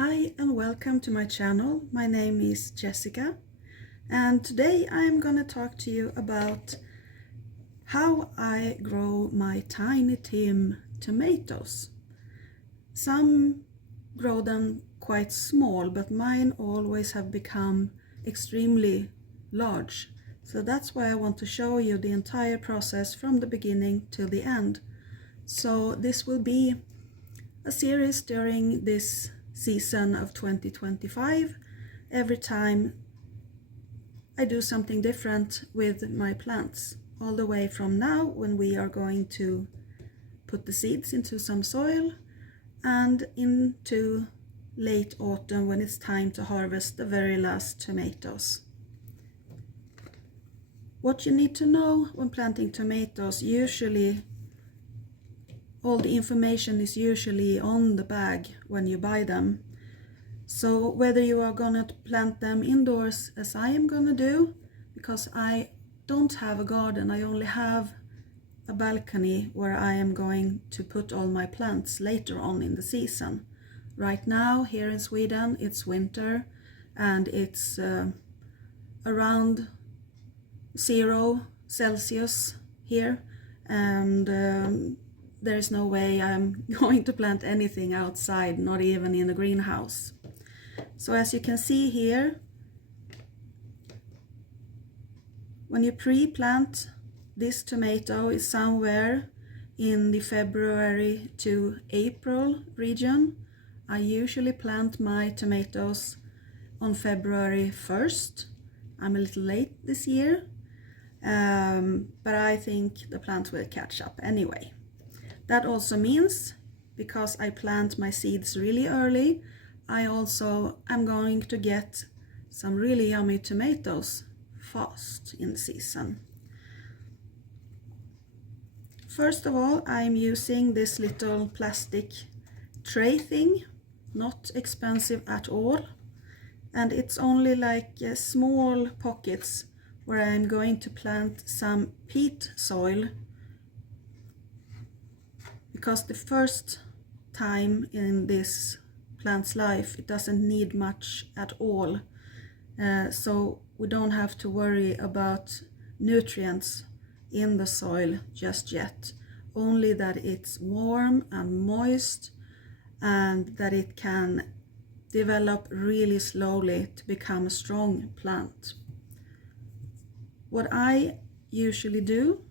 Hi and welcome to my channel. My name is Jessica and today I'm gonna talk to you about how I grow my Tiny Tim tomatoes. Some grow them quite small, but mine always have become extremely large. So that's why I want to show you the entire process from the beginning till the end. So this will be a series during this season of 2025. Every time I do something different with my plants, all the way from now when we are going to put the seeds into some soil and into late autumn when it's time to harvest the very last tomatoes. What you need to know when planting tomatoes, usually all the information is usually on the bag when you buy them. So whether you are gonna plant them indoors as I am gonna do, because I don't have a garden, I only have a balcony where I am going to put all my plants later on in the season. Right now here in Sweden it's winter and it's around 0 Celsius here, and there is no way I'm going to plant anything outside, not even in a greenhouse. So as you can see here, when you pre-plant, this tomato is somewhere in the February to April region. I usually plant my tomatoes on February 1st. I'm a little late this year, but I think the plant will catch up anyway. That also means, because I plant my seeds really early, I also am going to get some really yummy tomatoes fast in the season. First of all, I'm using this little plastic tray thing, not expensive at all, and it's only like small pockets where I'm going to plant some peat soil, because the first time in this plant's life it doesn't need much at all, so we don't have to worry about nutrients in the soil just yet, only that it's warm and moist and that it can develop really slowly to become a strong plant. What I usually do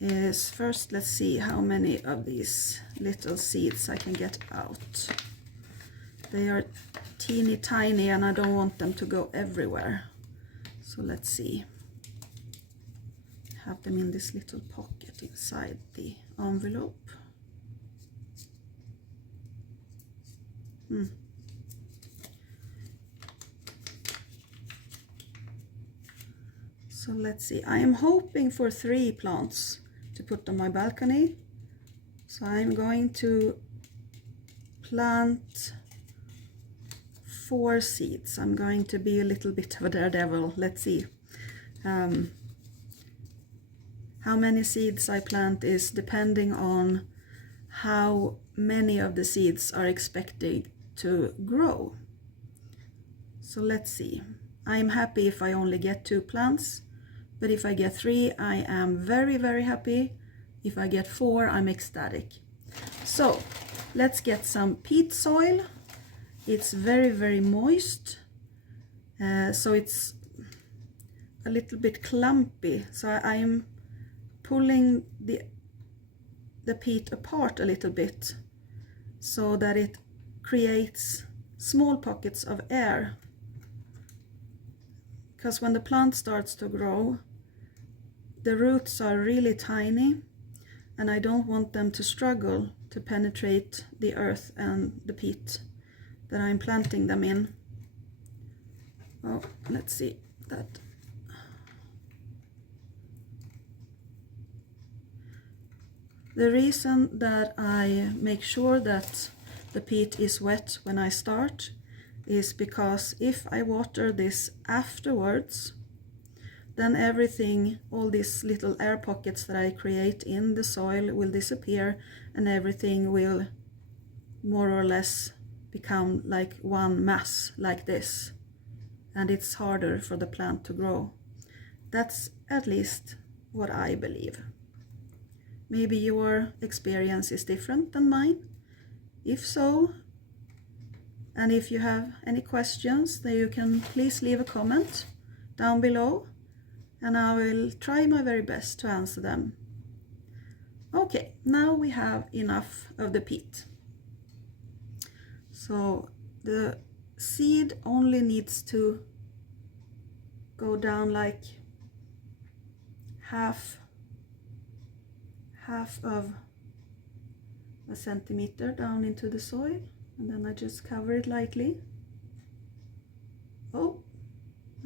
is, first let's see how many of these little seeds I can get out. They are teeny tiny and I don't want them to go everywhere. So let's see. Have them in this little pocket inside the envelope. So let's see, I am hoping for 3 plants to put on my balcony. So I'm going to plant 4 seeds. I'm going to be a little bit of a daredevil. Let's see. How many seeds I plant is depending on how many of the seeds are expected to grow. So let's see. I'm happy if I only get 2 plants. But if I get 3, I am very, very happy. If I get 4, I'm ecstatic. So let's get some peat soil. It's very, very moist. So it's a little bit clumpy. So I'm pulling the peat apart a little bit so that it creates small pockets of air. Because when the plant starts to grow, the roots are really tiny and I don't want them to struggle to penetrate the earth and the peat that I'm planting them in. Oh, let's see that. The reason that I make sure that the peat is wet when I start is because if I water this afterwards, then everything, all these little air pockets that I create in the soil will disappear and everything will more or less become like one mass like this, and it's harder for the plant to grow. That's at least what I believe. Maybe your experience is different than mine. If so, and if you have any questions, then you can please leave a comment down below, and I will try my very best to answer them. Okay, now we have enough of the peat. So the seed only needs to go down like half of a centimeter down into the soil, and then I just cover it lightly. Oh,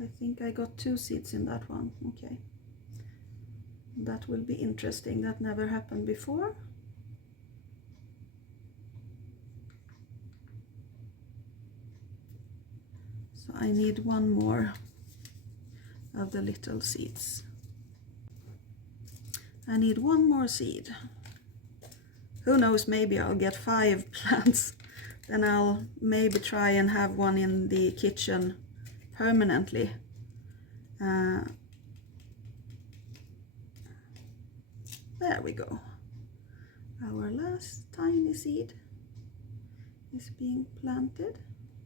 I think I got 2 seeds in that one. Okay, that will be interesting. That never happened before. So I need 1 more of the little seeds. I need 1 more seed. Who knows, maybe I'll get 5 plants. Then I'll maybe try and have one in the kitchen permanently. There we go. Our last tiny seed is being planted.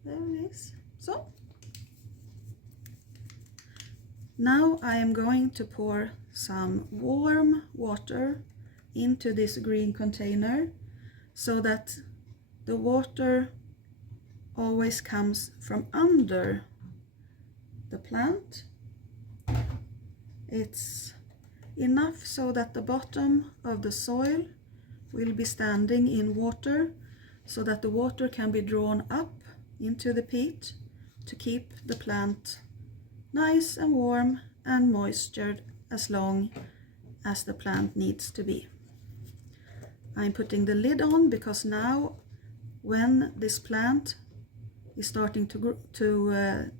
There it is. So now I am going to pour some warm water into this green container so that the water always comes from under the plant. It's enough so that the bottom of the soil will be standing in water, so that the water can be drawn up into the peat to keep the plant nice and warm and moistured as long as the plant needs to be. I'm putting the lid on because now when this plant is starting to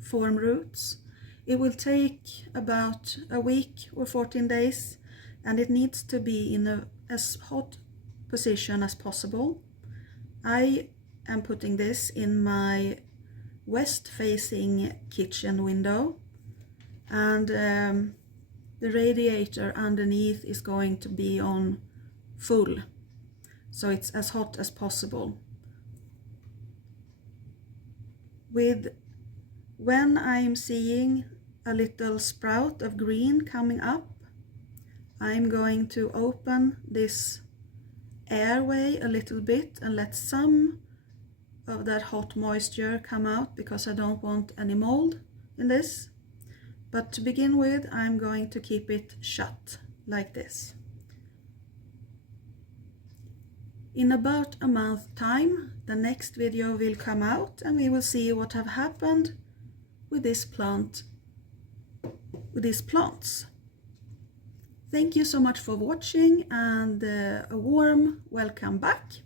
form roots, it will take about a week or 14 days, and it needs to be in as hot position as possible. I am putting this in my west-facing kitchen window, and the radiator underneath is going to be on full, so it's as hot as possible. When I'm seeing a little sprout of green coming up, I'm going to open this airway a little bit and let some of that hot moisture come out, because I don't want any mold in this. But to begin with, I'm going to keep it shut like this. In about a month time, the next video will come out, and we will see what have happened with this plant, with these plants. Thank you so much for watching, and a warm welcome back.